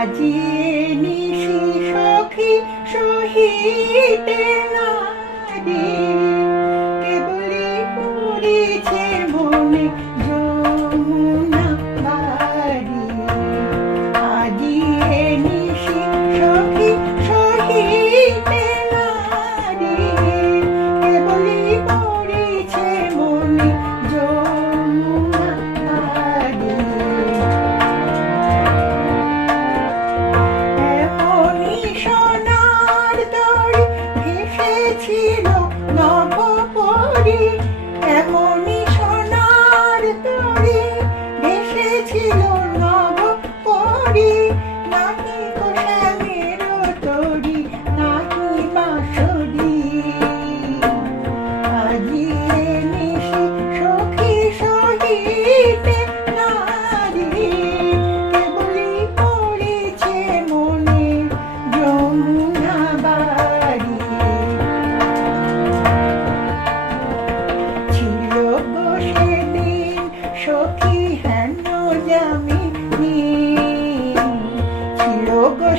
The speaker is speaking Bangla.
আজি নিশি সখী সহিতে নারি কেবলি পড়েছে মনে যমুনা বাড়ি। আজি নিশি সখী সহিতে নারি কেবলি পড়েছে মনে যমুনা বাড়ি। সোনার দড়ি ভেসেছিল নভোপরি, এমনই সোনার দড়ি ভেসেছিল নভোপরি। নাহি গো শ্যামের তরি নাহি বাঁশরি। আজি নিশি সখী সহিতে নারি কেবলি পড়েছে মনে যমুনা বাড়ি। ছিল গো সেদিন সখী হেন যামিনী, ছিল গো